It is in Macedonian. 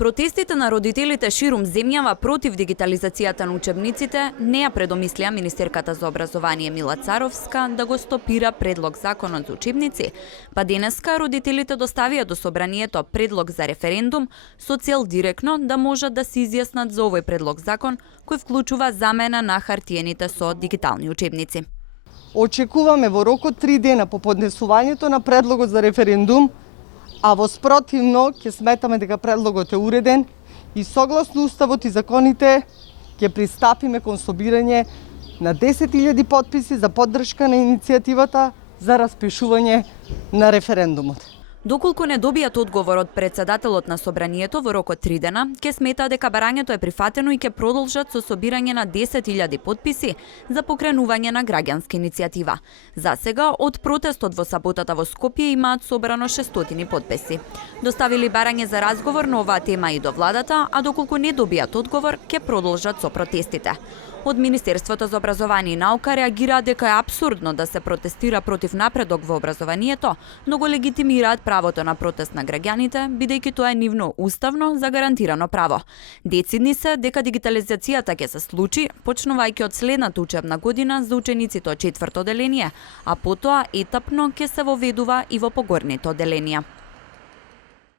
Протестите на родителите ширум земјава против дигитализацијата на учебниците не ја предомислија министерката за образование Мила Царовска да го стопира предлог законот за учебници, па денеска родителите доставија до собранието предлог за референдум со цел директно да можат да се изјаснат за овој предлог закон кој вклучува замена на хартиените со дигитални учебници. Очекуваме во рокот 3 дена по поднесувањето на предлогот за референдум, а во спротивно ќе сметаме дека предлогот е уреден и согласно уставот и законите ќе пристапиме кон собирање на 10.000 потписи за поддршка на иницијативата за распишување на референдумот. Доколку не добијат одговор од председателот на собранието во рокот 3 дена, ќе сметаа дека барањето е прифатено и ќе продолжат со собирање на 10.000 потписи за покренување на граѓанска иницијатива. За сега, од протестот во саботата во Скопје имаат собрано 600 потписи. Доставили барање за разговор на оваа тема и до владата, а доколку не добијат одговор, ќе продолжат со протестите. Од Министерството за образование и наука реагираат дека е апсурдно да се протестира против напредок во образованието, но го легитимираат правото на протест на граѓаните, бидејќи тоа е нивно уставно загарантирано право. Децидни се дека дигитализацијата ќе се случи, почнувајќи од следната учебна година за учениците од 4-то одделение, а потоа етапно ќе се воведува и во погорните одделенија.